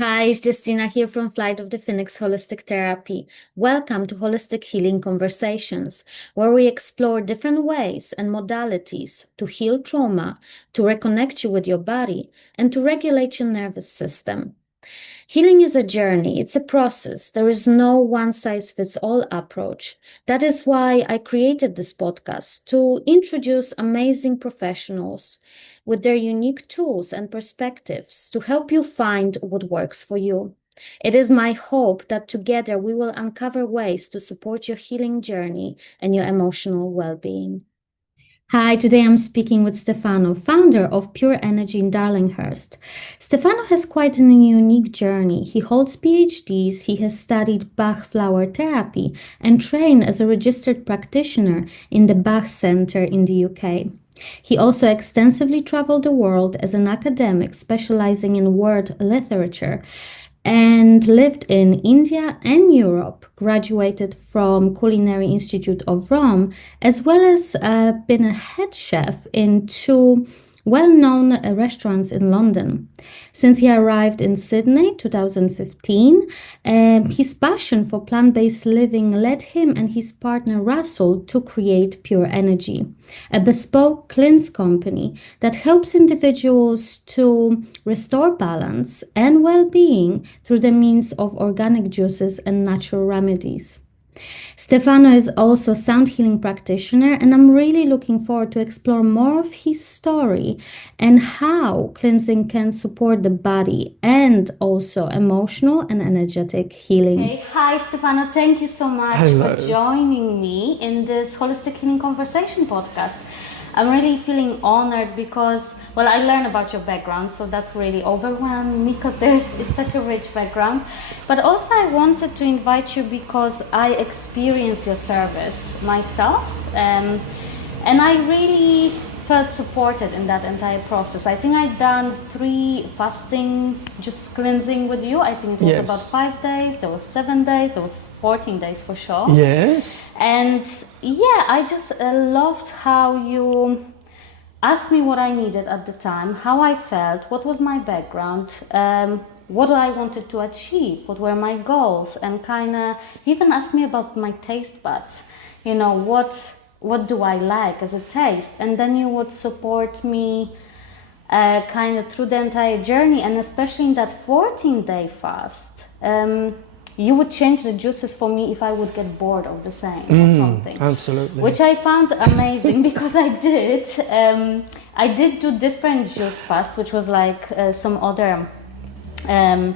Hi, it's Justina here from Flight of the Phoenix Holistic Therapy. Welcome to Holistic Healing Conversations, where we explore different ways and modalities to heal trauma, to reconnect you with your body, and to regulate your nervous system. Healing is a journey, it's a process. There is no one size fits all approach. That is why I created this podcast to introduce amazing professionals with their unique tools and perspectives to help you find what works for you. It is my hope that together we will uncover ways to support your healing journey and your emotional well being. Hi, today I'm speaking with Stefano, founder of Purenergy in Darlinghurst. Stefano has quite a unique journey. He holds PhDs, he has studied Bach Flower Therapy, and trained as a registered practitioner in the Bach Centre in the UK. He also extensively traveled the world as an academic specializing in word literature and lived in India and Europe, graduated from Culinary Institute of Rome, as well as been a head chef in two well-known restaurants in London. Since he arrived in Sydney 2015, his passion for plant-based living led him and his partner Russell to create Purenergy, a bespoke cleanse company that helps individuals to restore balance and well-being through the means of organic juices and natural remedies. Stefano is also a sound healing practitioner, and I'm really looking forward to explore more of his story and how cleansing can support the body and also emotional and energetic healing. Hey, hi Stefano, thank you so much Hello. for joining me in this Holistic Healing Conversation podcast. I'm really feeling honored because, well, I learned about your background, so that really overwhelmed me because it's such a rich background. But also, I wanted to invite you because I experienced your service myself, and I really felt supported in that entire process. I think I'd done 3 fasting, just cleansing with you. I think it was about Yes. 5 days, there was 7 days, there was 14 days for sure. Yes. And yeah, I just loved how you asked me what I needed at the time, how I felt, what was my background, what I wanted to achieve, what were my goals, and kind of even asked me about my taste buds. You know, what do I like as a taste, and then you would support me kind of through the entire journey, and especially in that 14-day fast. You would change the juices for me if I would get bored of the same or something. Absolutely. Which I found amazing because I did. I did do different juice fast, which was like some other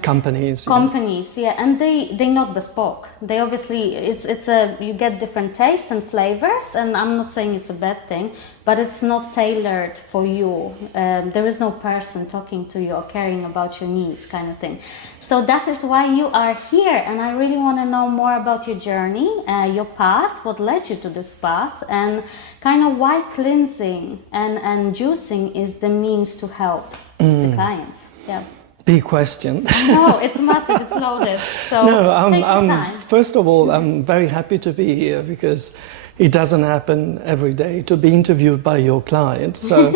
Companies. companies, yeah, and they not bespoke. They obviously it's a you get different tastes and flavors, and I'm not saying it's a bad thing, but it's not tailored for you. There is no person talking to you or caring about your needs, kind of thing. So that is why you are here, and I really want to know more about your journey, your path, what led you to this path, and kind of why cleansing and juicing is the means to help the clients. Yeah. Big question. No, it's massive, it's loaded. So No, take your time. first of all, I'm very happy to be here because it doesn't happen every day to be interviewed by your client. So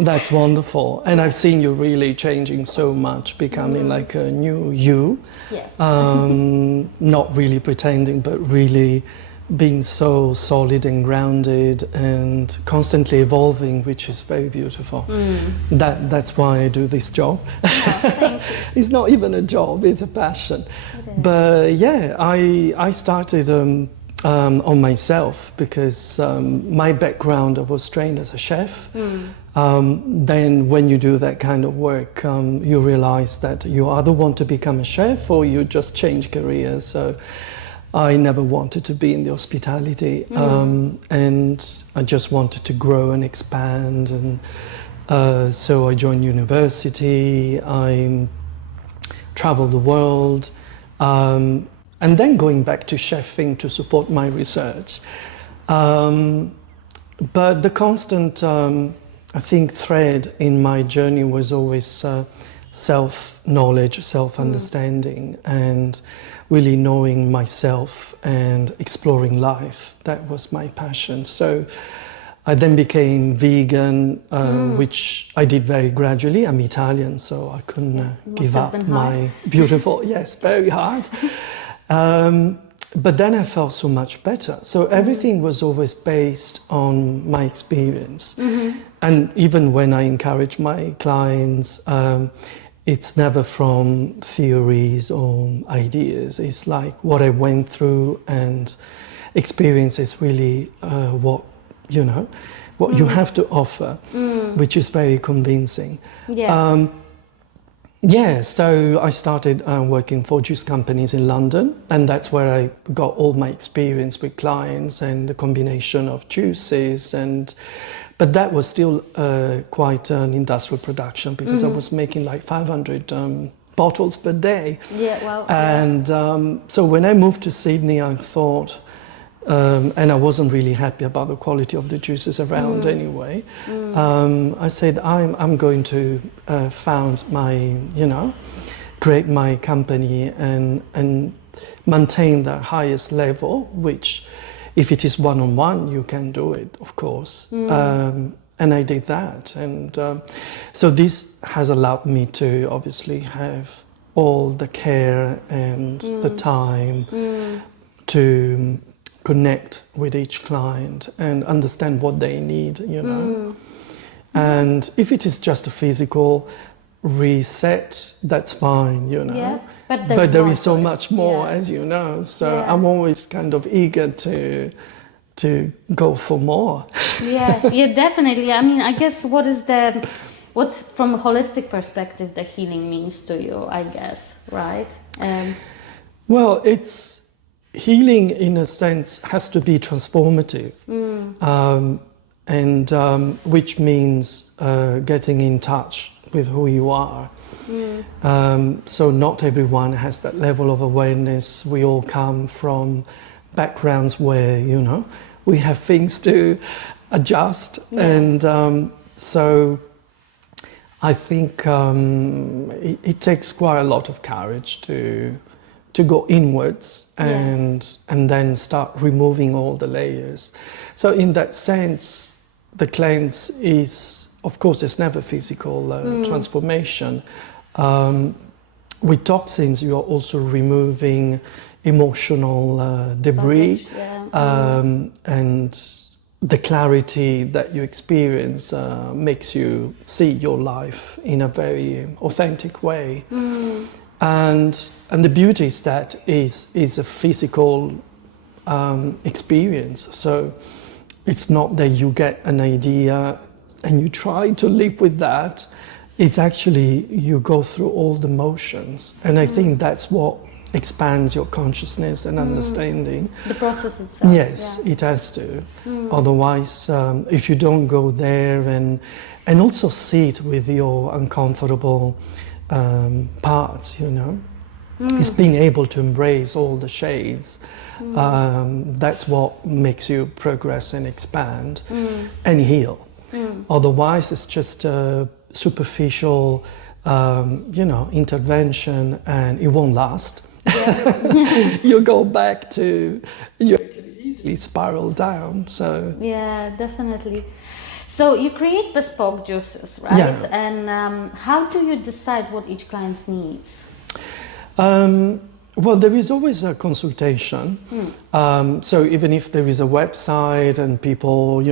that's wonderful. And I've seen you really changing so much, becoming like a new you. Yeah. Not really pretending, but really being so solid and grounded and constantly evolving, which is very beautiful. That's why I do this job. Oh, thank you. It's not even a job, it's a passion. But yeah, I started on myself because my background, I was trained as a chef. Then when you do that kind of work, you realize that you either want to become a chef or you just change careers. So I never wanted to be in the hospitality, and I just wanted to grow and expand. And so I joined university. I traveled the world, and then going back to chefing to support my research. But the constant, I think, thread in my journey was always self-knowledge, self-understanding, and really knowing myself and exploring life. That was my passion. So I then became vegan, which I did very gradually. I'm Italian, so I couldn't give up my beautiful, yes, very hard. But then I felt so much better. So everything was always based on my experience. And even when I encourage my clients, it's never from theories or ideas. It's like what I went through, and experience is really what you have to offer, which is very convincing. So I started working for juice companies in London, and that's where I got all my experience with clients and the combination of juices. But that was still quite an industrial production, because I was making like 500 bottles per day. And so when I moved to Sydney, I thought, and I wasn't really happy about the quality of the juices around anyway. I said, I'm going to found my, create my company and maintain the highest level, which if it is one-on-one, you can do it, of course. And I did that. And so this has allowed me to obviously have all the care and the time to connect with each client and understand what they need, And if it is just a physical reset, that's fine, But there is so much more, as you know. So I'm always kind of eager to go for more. Definitely. I mean, I guess what from a holistic perspective, the healing means to you, I guess, right? Well, healing, in a sense, has to be transformative, which means getting in touch with who you are. So not everyone has that level of awareness. We all come from backgrounds where, we have things to adjust. And so I think it takes quite a lot of courage to go inwards and then start removing all the layers. So in that sense, the cleanse is, of course, it's never physical transformation. With toxins, you are also removing emotional debris, and the clarity that you experience makes you see your life in a very authentic way. And the beauty is that is a physical experience. So it's not that you get an idea and you try to live with that. It's actually you go through all the motions. And I think that's what expands your consciousness and understanding. The process itself. Yes, it has to. Otherwise, if you don't go there and also sit with your uncomfortable parts, it's being able to embrace all the shades. That's what makes you progress and expand and heal. Otherwise, it's just a superficial, intervention, and it won't last. You go back to, you easily spiral down. So definitely. So you create bespoke juices, right? And how do you decide what each client needs? Well, there is always a consultation. So even if there is a website and people,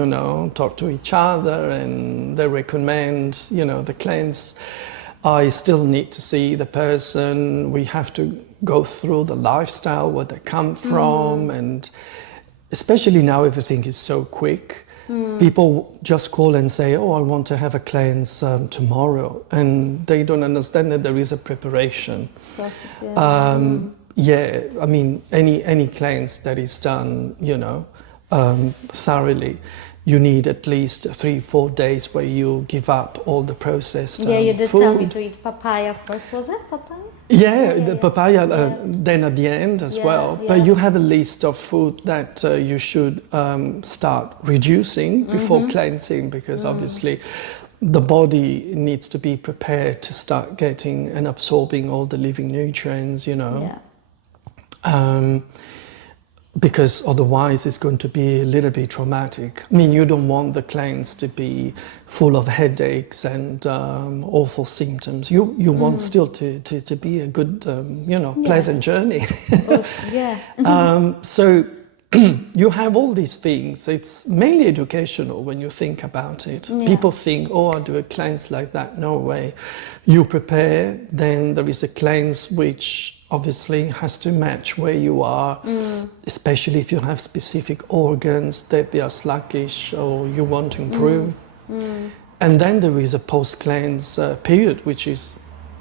talk to each other and they recommend, the cleanse, I still need to see the person. We have to go through the lifestyle, where they come from. And especially now, everything is so quick. People just call and say, I want to have a cleanse tomorrow. And they don't understand that there is a preparation. Process, I mean, any cleanse that is done, thoroughly, you need at least 3-4 days where you give up all the processed you did food. tell me to eat papaya first. Was it papaya? The papaya then at the end as well. But you have a list of food that you should start reducing before cleansing, because obviously the body needs to be prepared to start getting and absorbing all the living nutrients, because otherwise it's going to be a little bit traumatic. I mean, you don't want the cleanse to be full of headaches and awful symptoms. You want still to be a good, pleasant journey. So you have all these things. It's mainly educational when you think about it. People think, oh, I'll do a cleanse like that. No way. You prepare, then there is a cleanse which obviously has to match where you are, especially if you have specific organs that they are sluggish or you want to improve. And then there is a post-cleanse period, which is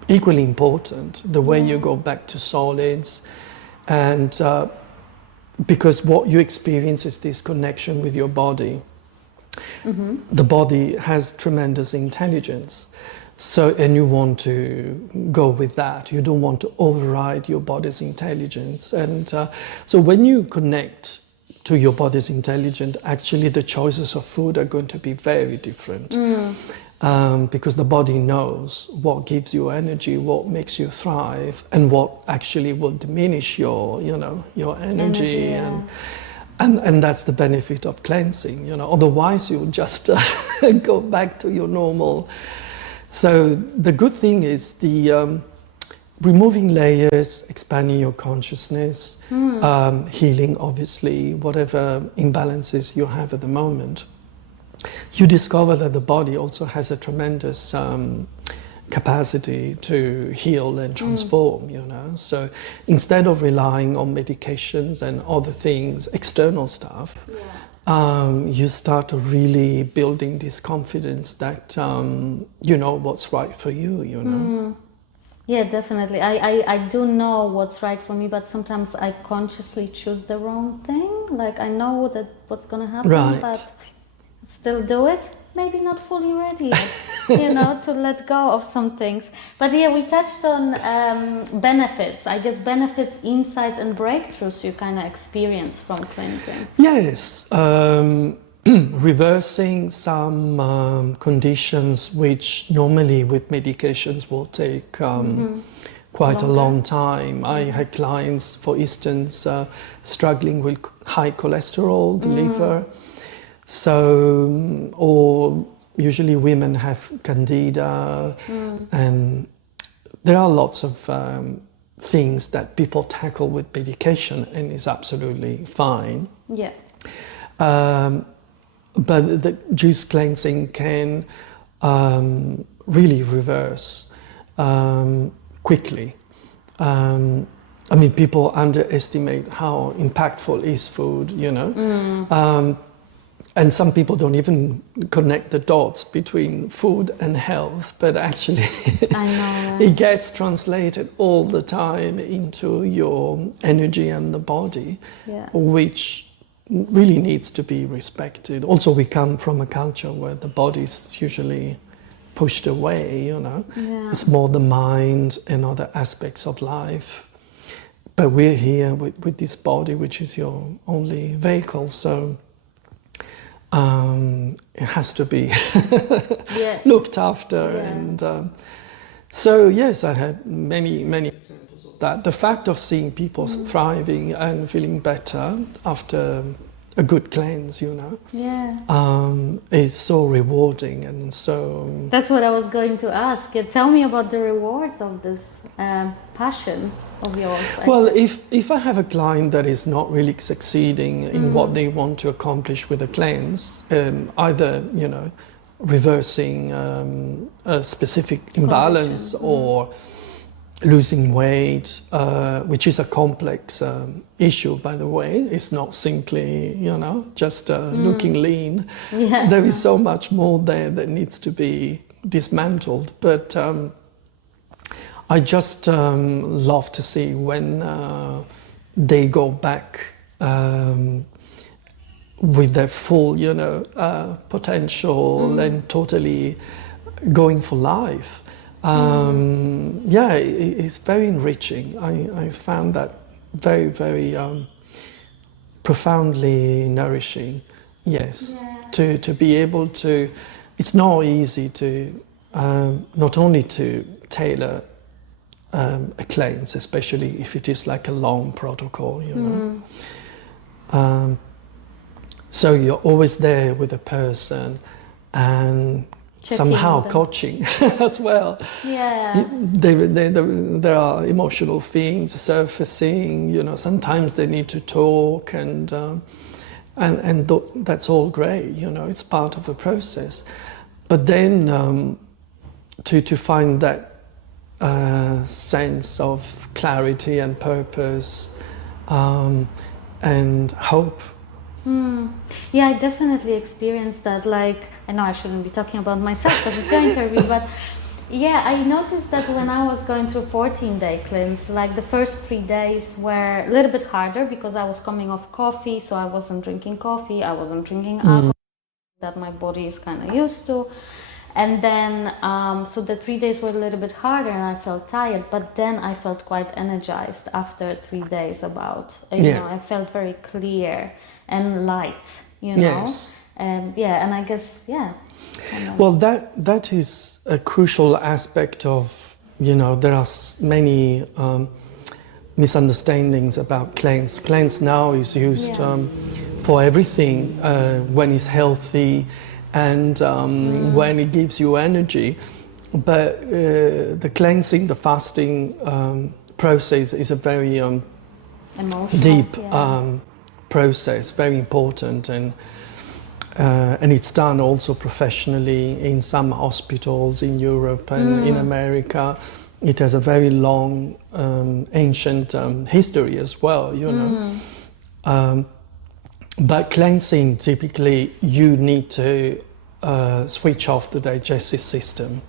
equally important, the way you go back to solids. And because what you experience is this connection with your body. The body has tremendous intelligence. So, and you want to go with that. You don't want to override your body's intelligence. And so when you connect to your body's intelligence, actually the choices of food are going to be very different. Because the body knows what gives you energy, what makes you thrive, and what actually will diminish your energy. And that's the benefit of cleansing. Otherwise you'll just go back to your normal. So the good thing is the removing layers, expanding your consciousness, healing, obviously, whatever imbalances you have at the moment. You discover that the body also has a tremendous capacity to heal and transform, So instead of relying on medications and other things, external stuff, you start really building this confidence that you know what's right for you, Yeah, definitely. I do know what's right for me, but sometimes I consciously choose the wrong thing. Like I know that what's going to happen, but still do it. Maybe not fully ready yet, to let go of some things. But yeah, we touched on benefits. I guess benefits, insights and breakthroughs you kind of experience from cleansing. Yes. Reversing some conditions which normally with medications will take quite a long time. I had clients, for instance, struggling with high cholesterol, the liver. So, or usually women have candida, and there are lots of things that people tackle with medication and is absolutely fine. Yeah. But the juice cleansing can really reverse quickly. I mean, people underestimate how impactful is food, and some people don't even connect the dots between food and health, but actually I know. It gets translated all the time into your energy and the body, which really needs to be respected. Also, we come from a culture where the body is usually pushed away, It's more the mind and other aspects of life. But we're here with this body, which is your only vehicle, so it has to be looked after. And so, yes, I had many examples of that. The fact of seeing people thriving and feeling better after a good cleanse, is so rewarding. And so that's what I was going to ask. Tell me about the rewards of this passion of yours. Well, if I have a client that is not really succeeding in what they want to accomplish with a cleanse, either reversing a specific imbalance or losing weight, which is a complex issue, by the way. It's not simply, just looking lean. There is so much more there that needs to be dismantled. But I just love to see when they go back with their full, potential and totally going for life. It's very enriching. I found that very, very profoundly nourishing. Yes, to be able to. It's not easy to not only to tailor a cleanse, especially if it is like a long protocol, So you're always there with a person and somehow coaching as well. Yeah. There are emotional things surfacing, you know, sometimes they need to talk that's all great, you know, it's part of the process. But then to find that sense of clarity and purpose and hope. Yeah, I definitely experienced that. Like, I know I shouldn't be talking about myself because it's your interview, but yeah, I noticed that when I was going through 14-day cleanse, like the first 3 days were a little bit harder because I was coming off coffee, so I wasn't drinking coffee, I wasn't drinking alcohol that my body is kind of used to. And then, so the 3 days were a little bit harder and I felt tired, but then I felt quite energized after 3 days about, you know, I felt very clear and light, you know. Yes. And yeah, and I guess, yeah. Well, that is a crucial aspect of, you know, there are many misunderstandings about cleanse. Cleanse now is used for everything when it's healthy and when it gives you energy. But the cleansing, the fasting process is a very Emotional, deep process, very important, and it's done also professionally in some hospitals in Europe and in America. It has a very long, ancient history as well, you know. But cleansing, typically, you need to switch off the digestive system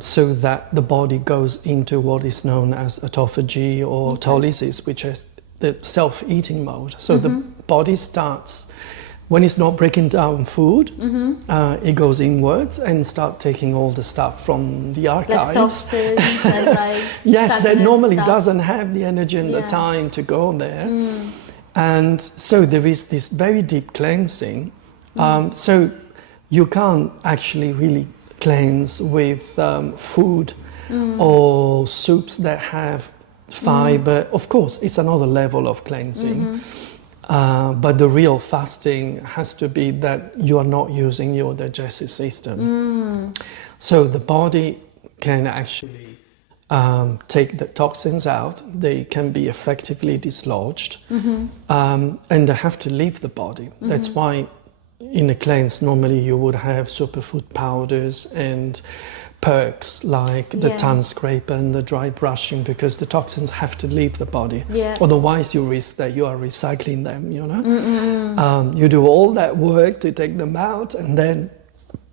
so that the body goes into what is known as autophagy or autolysis, which is the self-eating mode. So the body starts, when it's not breaking down food, it goes inwards and start taking all the stuff from the archives. Like toxins and like yes, that normally stuff. Doesn't have the energy and the time to go there. And so there is this very deep cleansing. So you can't actually really cleanse with food or soups that have fiber. Of course, it's another level of cleansing. But the real fasting has to be that you are not using your digestive system. So the body can actually take the toxins out. They can be effectively dislodged and they have to leave the body. That's why in a cleanse normally you would have superfood powders and perks like the tongue scraper and the dry brushing, because the toxins have to leave the body. Otherwise you risk that you are recycling them, you know. You do all that work to take them out and then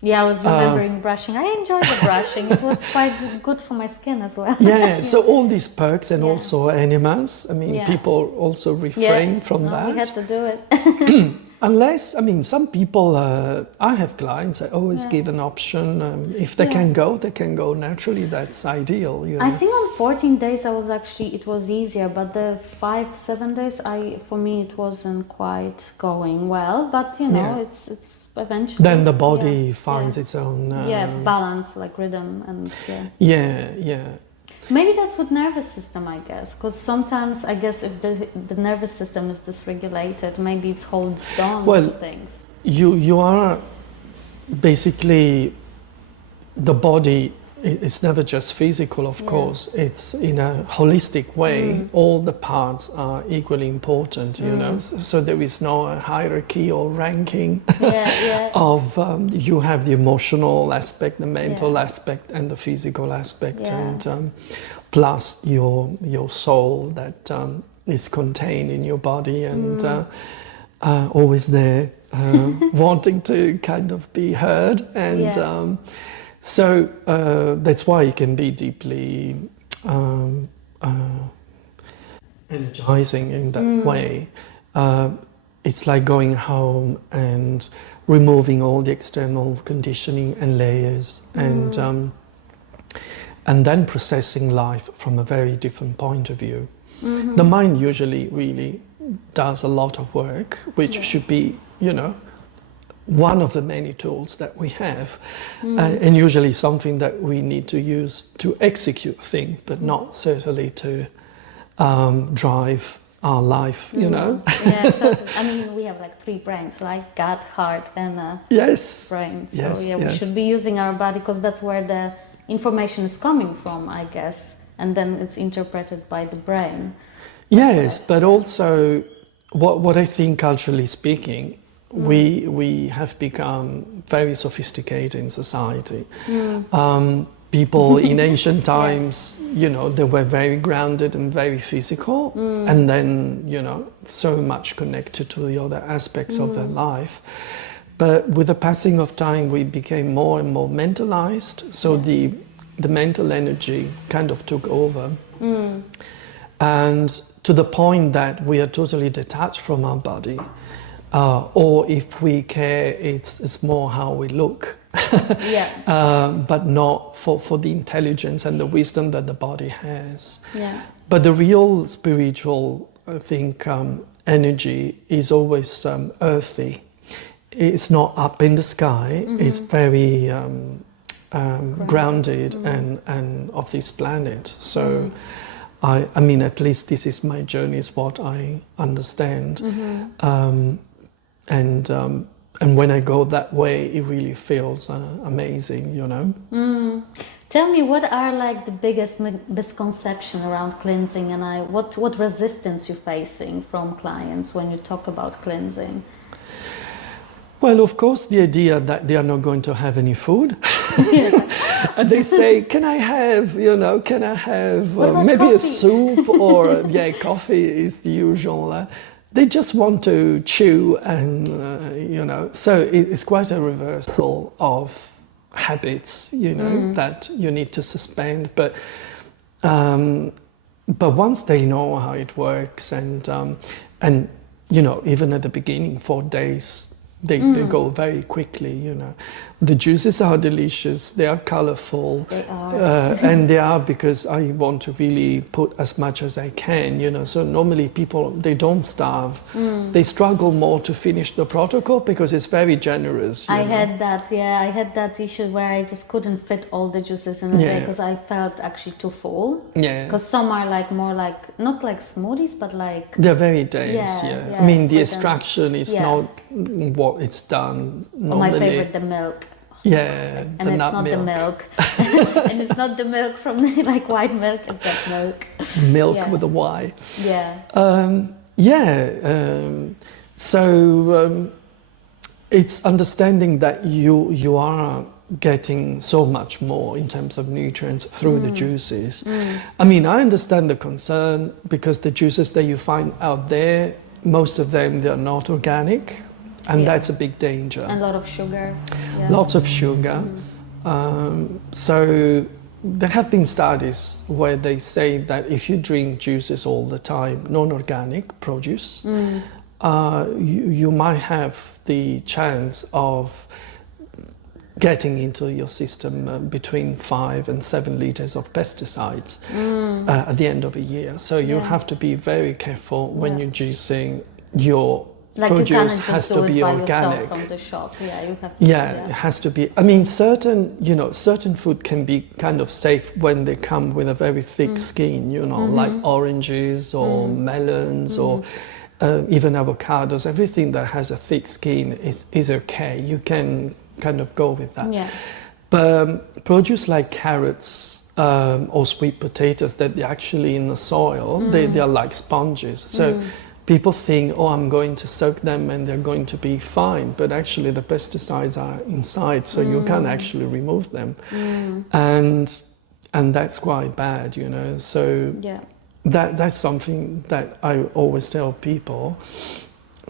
I was remembering brushing. I enjoyed the brushing. It was quite good for my skin as well. So all these perks and also enemas, I mean, people also refrain from that. We had to do it. Unless, I mean, some people, I have clients, I always give an option. If they can go, they can go naturally. That's ideal. You know? I think on 14 days it was easier, but the 5-7 days, for me, it wasn't quite going well. But, you know, it's eventually. Then the body finds its own. Balance, like rhythm and Maybe that's with nervous system, I guess, because sometimes I guess if the nervous system is dysregulated, maybe it holds down to things. You are basically, the body is never just physical, of course. It's in a holistic way. All the parts are equally important, you know. So there is no hierarchy or ranking of you have the emotional aspect, the mental aspect, and the physical aspect, and plus your soul that is contained in your body and always there, wanting to kind of be heard and. So that's why it can be deeply energizing in that way. It's like going home and removing all the external conditioning and layers and then processing life from a very different point of view. The mind usually really does a lot of work, which should be, you know, one of the many tools that we have, and usually something that we need to use to execute things, but not certainly to drive our life, you know. Yeah, totally. I mean, we have like 3 brains, like gut, heart, and Yes. brain. So Yes, yeah, we yes. should be using our body because that's where the information is coming from, I guess, and then it's interpreted by the brain. Yes, but also what I think culturally speaking, we have become very sophisticated in society. People in ancient times, you know, they were very grounded and very physical, and then, you know, so much connected to the other aspects of their life. But with the passing of time, we became more and more mentalized. So the mental energy kind of took over. And to the point that we are totally detached from our body. Or if we care, it's more how we look. But not for the intelligence and the wisdom that the body has. Yeah. But the real spiritual, I think, energy is always earthy. It's not up in the sky. It's very grounded and of this planet. So, I mean, at least this is my journey, is what I understand. And when I go that way, it really feels amazing, you know. Tell me, what are like the biggest misconception around cleansing, and what resistance you're facing from clients when you talk about cleansing? Well, of course, the idea that they are not going to have any food. And they say, can I have maybe coffee? a soup or, coffee is the usual. They just want to chew and, so it's quite a reversal of habits, that you need to suspend. But once they know how it works and even at the beginning, 4 days, they go very quickly, you know. The juices are delicious, they are colorful. They are. And they are because I want to really put as much as I can, you know. So normally people, they don't starve. They struggle more to finish the protocol because it's very generous. I had that issue where I just couldn't fit all the juices in a day because I felt actually too full. Yeah. Because some are like more like, not like smoothies, but like... They're very dense, Yeah, I mean, the dense. extraction is not what it's done normally. My favorite, the milk. Yeah, and it's not the milk. And it's not the milk from the, like white milk, it's that milk. Milk with a Y. Yeah. So it's understanding that you are getting so much more in terms of nutrients through the juices. I mean, I understand the concern because the juices that you find out there, most of them, they're not organic. And that's a big danger. And a lot of sugar. Yeah. Lots of sugar. So there have been studies where they say that if you drink juices all the time, non-organic produce, you might have the chance of getting into your system between 5 and 7 liters of pesticides at the end of a year. So you have to be very careful when you're juicing. Your produce has to be organic from the shop. You have to, it has to be. I mean, certain food can be kind of safe when they come with a very thick skin, like oranges or melons or even avocados. Everything that has a thick skin is okay. You can kind of go with that. Yeah. But produce like carrots or sweet potatoes that they're actually in the soil, they are like sponges. So people think, I'm going to soak them and they're going to be fine. But actually the pesticides are inside, so you can't actually remove them. And that's quite bad, So that's something that I always tell people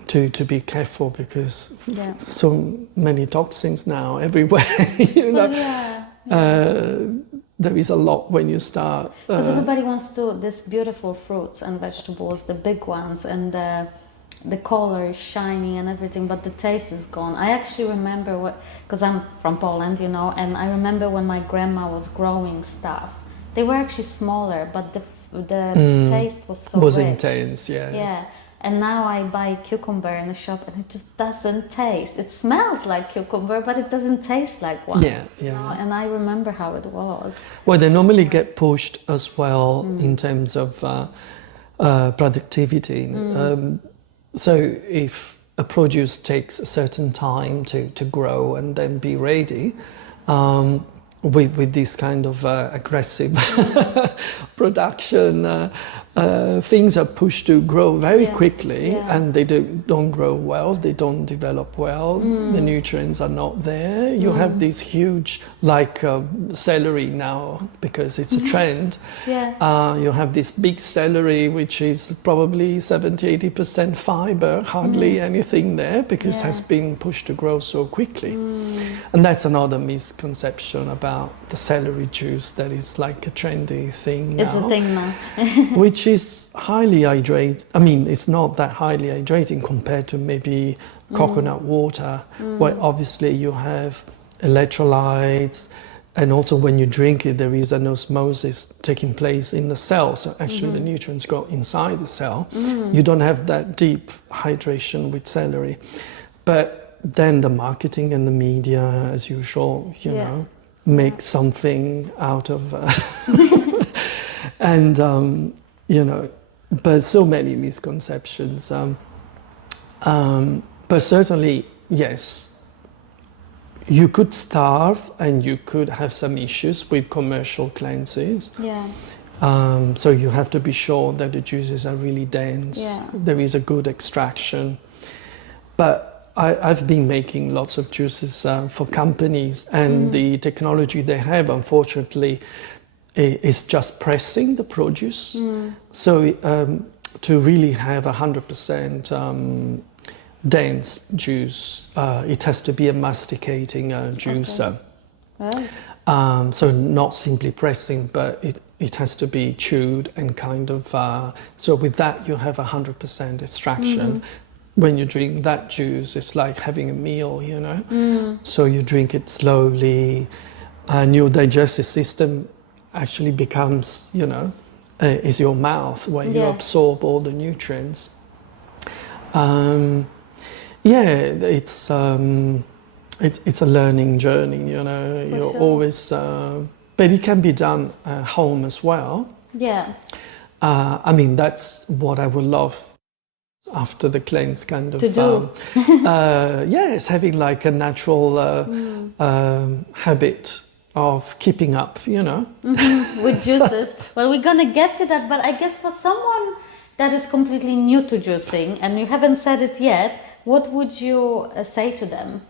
to be careful because so many toxins now everywhere, there is a lot when you start. Because everybody wants this beautiful fruits and vegetables, the big ones, and the color is shiny and everything, but the taste is gone. I actually remember because I'm from Poland, and I remember when my grandma was growing stuff. They were actually smaller, but the taste was so rich. Intense, Yeah. And now I buy cucumber in the shop and it just doesn't taste. It smells like cucumber, but it doesn't taste like one. And I remember how it was. Well, they normally get pushed as well in terms of productivity. So if a produce takes a certain time to grow and then be ready, with this kind of aggressive production, things are pushed to grow very quickly, and they don't grow well, they don't develop well, the nutrients are not there. You have this huge, like celery now, because it's a trend. You have this big celery, which is probably 70-80% fiber, hardly anything there, because it has been pushed to grow so quickly. And that's another misconception about the celery juice that is like a trendy thing now. It's a thing now. Which is highly hydrating. I mean, it's not that highly hydrating compared to maybe coconut water, where obviously you have electrolytes, and also when you drink it, there is an osmosis taking place in the cell. So actually the nutrients go inside the cell. You don't have that deep hydration with celery. But then the marketing and the media, as usual, you know, make something out of... and, you know, but so many misconceptions. But certainly, yes, you could starve and you could have some issues with commercial cleanses. So you have to be sure that the juices are really dense. There is a good extraction. But I've been making lots of juices for companies, and the technology they have, unfortunately, is just pressing the produce. So to really have 100% dense juice, it has to be a masticating juicer. So not simply pressing, but it has to be chewed and kind of, so with that you have 100% extraction. When you drink that juice, it's like having a meal, you know. So you drink it slowly, and your digestive system actually becomes, you know, is your mouth where you absorb all the nutrients. It's a learning journey, you know. You're always, but it can be done at home as well. I mean, that's what I would love after the cleanse, kind of to do. Yes, having like a natural habit of keeping up, you know. With juices. Well, we're gonna get to that, but I guess for someone that is completely new to juicing and you haven't said it yet, what would you say to them?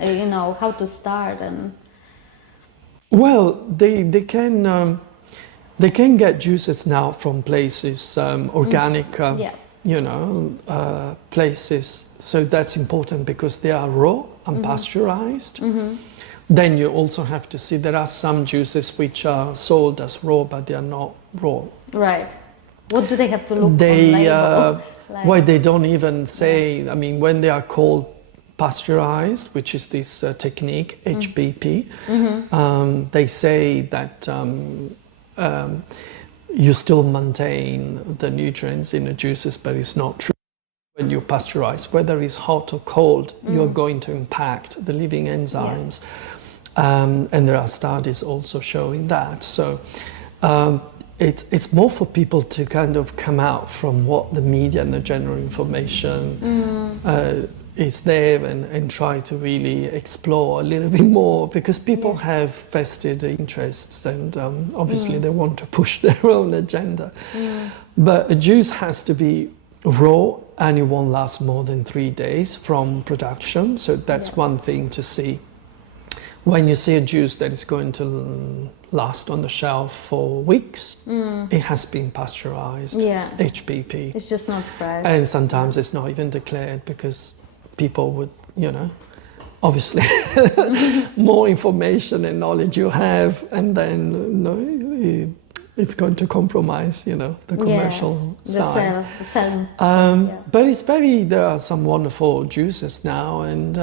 You know, how to start? And well, they can get juices now from places, organic you know, places. So that's important because they are raw, unpasteurized. Then you also have to see there are some juices which are sold as raw, but they are not raw. Right. What do they have to look on label? Well, they don't even say, I mean, when they are called pasteurized, which is this technique, HPP, they say that you still maintain the nutrients in the juices, but it's not true. When you pasteurize, whether it's hot or cold, you're going to impact the living enzymes. And there are studies also showing that. So it's more for people to kind of come out from what the media and the general information is there and try to really explore a little bit more, because people have vested interests and obviously they want to push their own agenda. But a juice has to be raw and it won't last more than 3 days from production. So that's one thing to see. When you see a juice that is going to last on the shelf for weeks, it has been pasteurized, HPP. It's just not fresh. And sometimes it's not even declared because people would, you know, obviously more information and knowledge you have, and then it's going to compromise, you know, the commercial side. But it's there are some wonderful juices now, and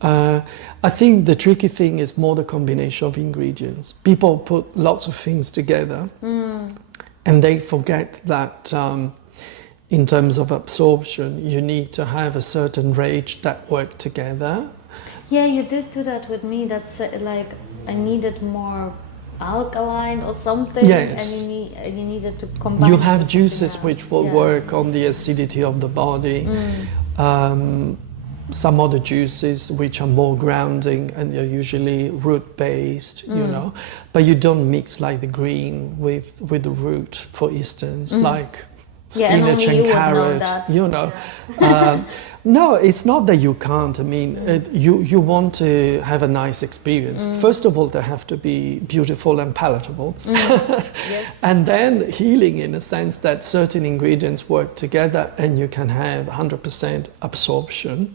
I think the tricky thing is more the combination of ingredients. People put lots of things together and they forget that in terms of absorption, you need to have a certain range that work together. Yeah, you did do that with me. That's like I needed more alkaline or something, Yes. and you needed to combine. You it have with juices something else. which will work on the acidity of the body. Some other juices which are more grounding, and they're usually root based, you know. But you don't mix like the green with the root, for instance, like spinach and carrot, you know. No, it's not that you can't. I mean, you want to have a nice experience. First of all, they have to be beautiful and palatable. Yes. And then healing in a sense that certain ingredients work together and you can have 100% absorption.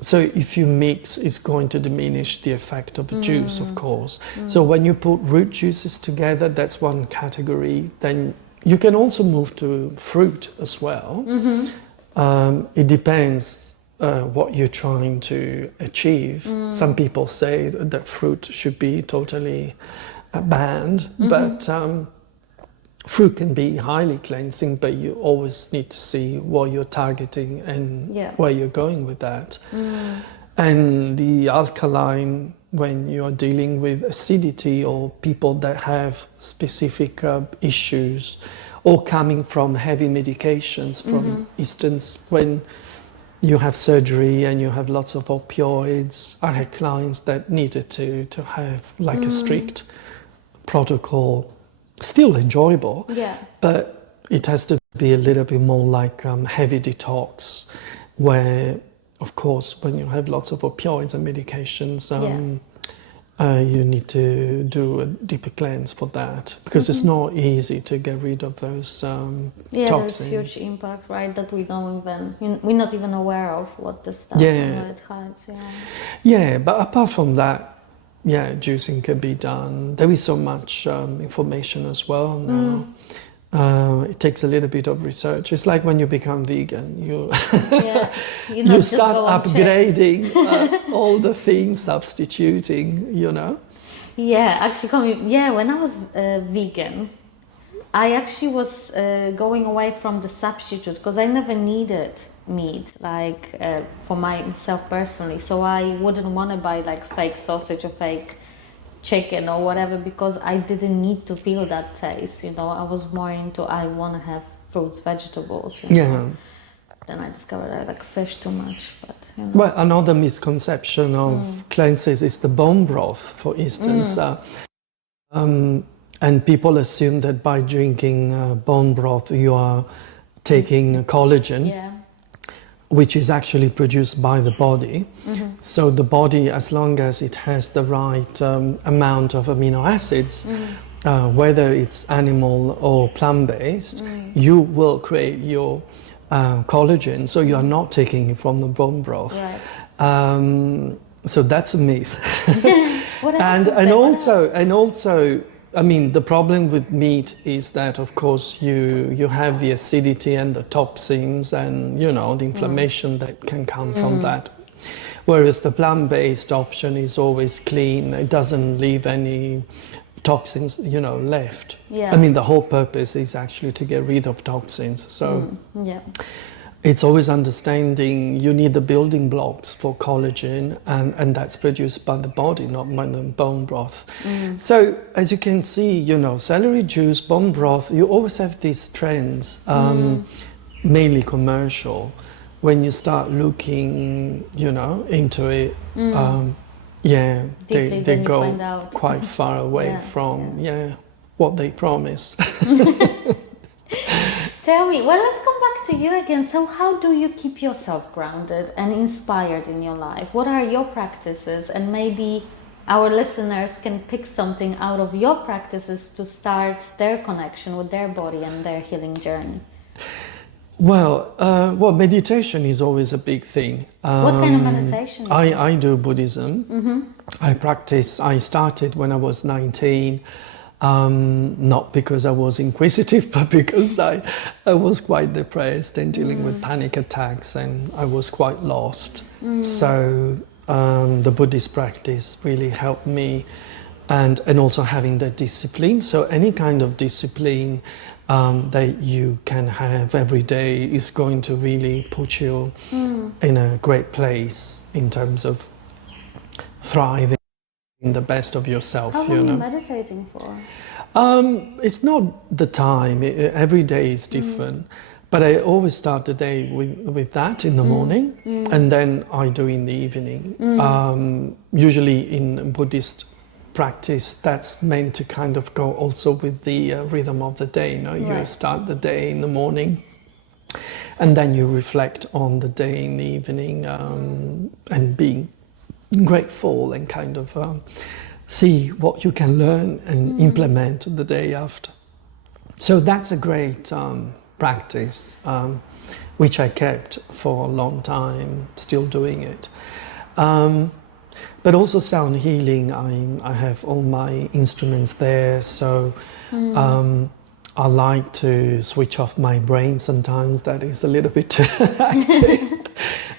So if you mix, it's going to diminish the effect of the juice, of course. So when you put root juices together, that's one category. Then you can also move to fruit as well. It depends what you're trying to achieve. Some people say that fruit should be totally banned, but fruit can be highly cleansing, but you always need to see what you're targeting and where you're going with that. And the alkaline, when you're dealing with acidity or people that have specific issues, or coming from heavy medications, from instance when you have surgery and you have lots of opioids. I had clients that needed to have like a strict protocol, still enjoyable, but it has to be a little bit more like heavy detox, where of course when you have lots of opioids and medications, you need to do a deeper cleanse for that, because it's not easy to get rid of those toxins. There's huge impact, right? That we don't even, we're not even aware of what the stuff it hides. Yeah, but apart from that, juicing can be done. There is so much information as well now. It takes a little bit of research. It's like when you become vegan, you you start upgrading all the things, substituting, you know. Actually, when I was vegan, I actually was going away from the substitute, because I never needed meat, like for myself personally. So I wouldn't want to buy like fake sausage or fake chicken or whatever, because I didn't need to feel that taste, you know. I was more into, I want to have fruits, vegetables, you know. Then I discovered I like fish too much, but you know. Well, another misconception of cleanses is the bone broth, for instance. And people assume that by drinking bone broth you are taking collagen, which is actually produced by the body. So the body, as long as it has the right amount of amino acids, whether it's animal or plant-based, you will create your collagen. So you are not taking it from the bone broth. So that's a myth. And also, I mean, the problem with meat is that, of course, you have the acidity and the toxins and, you know, the inflammation that can come from that. Whereas the plant-based option is always clean. It doesn't leave any toxins, you know, left. I mean, the whole purpose is actually to get rid of toxins. So it's always understanding you need the building blocks for collagen, and that's produced by the body, not by the bone broth. So as you can see, you know, celery juice, bone broth, you always have these trends, mainly commercial. When you start looking, you know, into it, they go quite far away from what they promise. Tell me, well, let's come back to you again. So how do you keep yourself grounded and inspired in your life? What are your practices? And maybe our listeners can pick something out of your practices to start their connection with their body and their healing journey. Well, meditation is always a big thing. What kind of meditation? I do Buddhism. I started when I was 19. Not because I was inquisitive, but because I was quite depressed and dealing with panic attacks, and I was quite lost. So the Buddhist practice really helped me, and also having the discipline. So any kind of discipline that you can have every day is going to really put you in a great place in terms of thriving the best of yourself. How long you are know, you meditating for? it's not the time. Every day is different. But I always start the day with that in the morning, and then I do in the evening. Usually in Buddhist practice, that's meant to kind of go also with the rhythm of the day. You know, you start the day in the morning, and then you reflect on the day in the evening, and being grateful and kind of see what you can learn and implement the day after. So that's a great practice, which I kept for a long time, still doing it. But also sound healing, I have all my instruments there, so I like to switch off my brain sometimes, that is a little bit too active.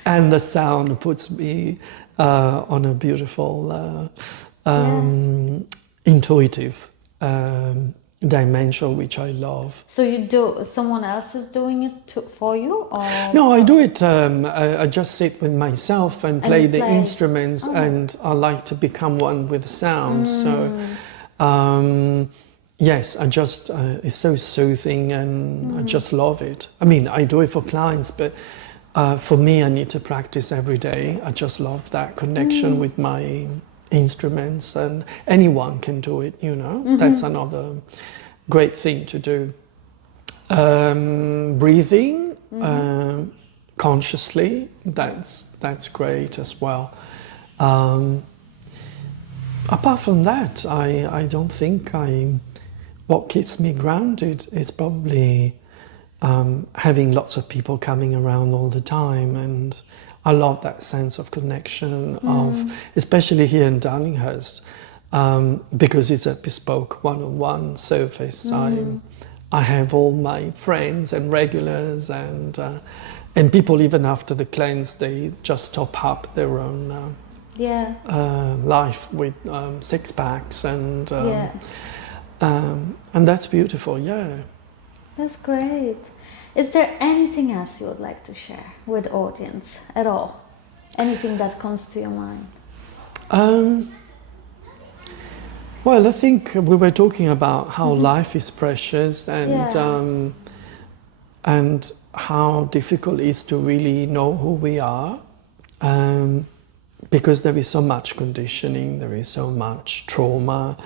And the sound puts me on a beautiful, intuitive dimension, which I love. So you do, someone else is doing it for you, or? No, I do it, I just sit with myself and play the instruments, and I like to become one with the sound. So, yes, I just, it's so soothing, and I just love it. I mean, I do it for clients, but for me, I need to practice every day. I just love that connection with my instruments, and anyone can do it, you know. That's another great thing to do. Breathing consciously, that's great as well. Apart from that, I don't think what keeps me grounded is probably having lots of people coming around all the time, and I love that sense of connection, of especially here in Darlinghurst, because it's a bespoke one-on-one service. I have all my friends and regulars, and people even after the cleanse, they just top up their own life with six packs, and that's beautiful. Yeah, that's great. Is there anything else you would like to share with the audience at all? Anything that comes to your mind? Well, I think we were talking about how life is precious, and how difficult it is to really know who we are, because there is so much conditioning, there is so much trauma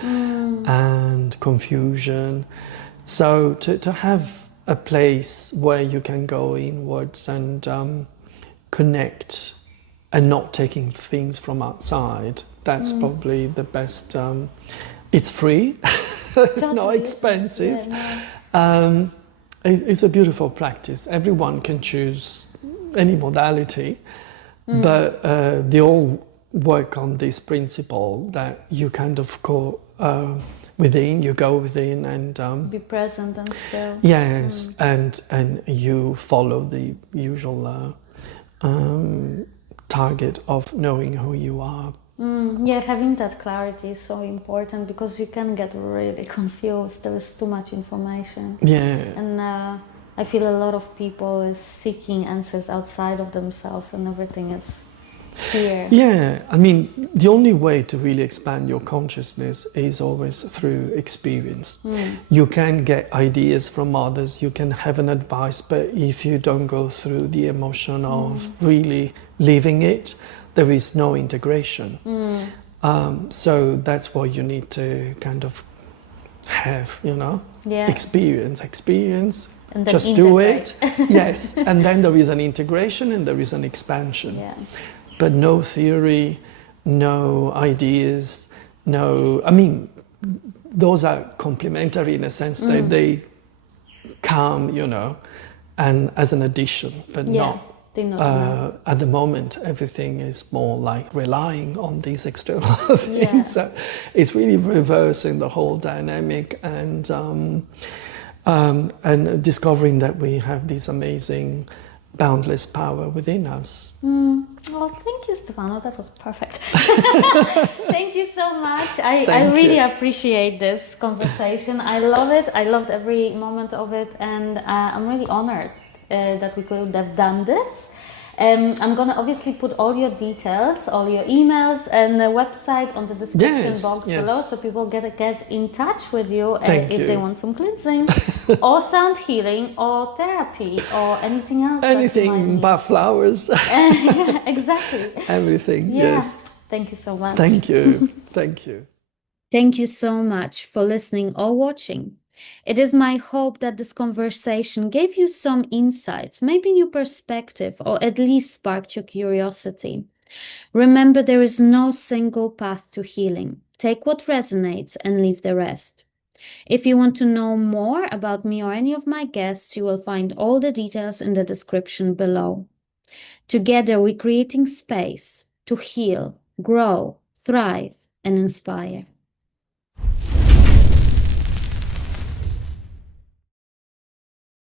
and confusion. So to have a place where you can go inwards and connect, and not taking things from outside, that's probably the best. It's free, it's not expensive. It's a beautiful practice. Everyone can choose any modality, but they all work on this principle that you kind of go within, you go within, and be present and still. Yes, and you follow the usual target of knowing who you are. Yeah, having that clarity is so important, because you can get really confused. There is too much information. Yeah. And I feel a lot of people is seeking answers outside of themselves, and everything is here. Yeah, I mean, the only way to really expand your consciousness is always through experience. You can get ideas from others, you can have an advice, but if you don't go through the emotion of really living it, there is no integration. So that's what you need to kind of have, you know, experience, and then just integrate. Do it. Yes, and then there is an integration and there is an expansion. Yeah. But no theory, no ideas, no, I mean, those are complementary in a sense that they come, you know, and as an addition, but not. At the moment, everything is more like relying on these external things. So it's really reversing the whole dynamic, and discovering that we have this amazing, boundless power within us. Well, thank you, Stefano. That was perfect. Thank you so much. I really appreciate this conversation. I love it. I loved every moment of it, and I'm really honored that we could have done this. I'm going to obviously put all your details, all your emails and the website on the description box below, so people get in touch with you if they want some cleansing or sound healing or therapy or anything else. Anything, Bach flowers. Yeah, exactly. Everything, yes. Thank you so much. Thank you. Thank you. Thank you so much for listening or watching. It is my hope that this conversation gave you some insights, maybe new perspective, or at least sparked your curiosity. Remember, there is no single path to healing. Take what resonates and leave the rest. If you want to know more about me or any of my guests, you will find all the details in the description below. Together, we're creating space to heal, grow, thrive, and inspire.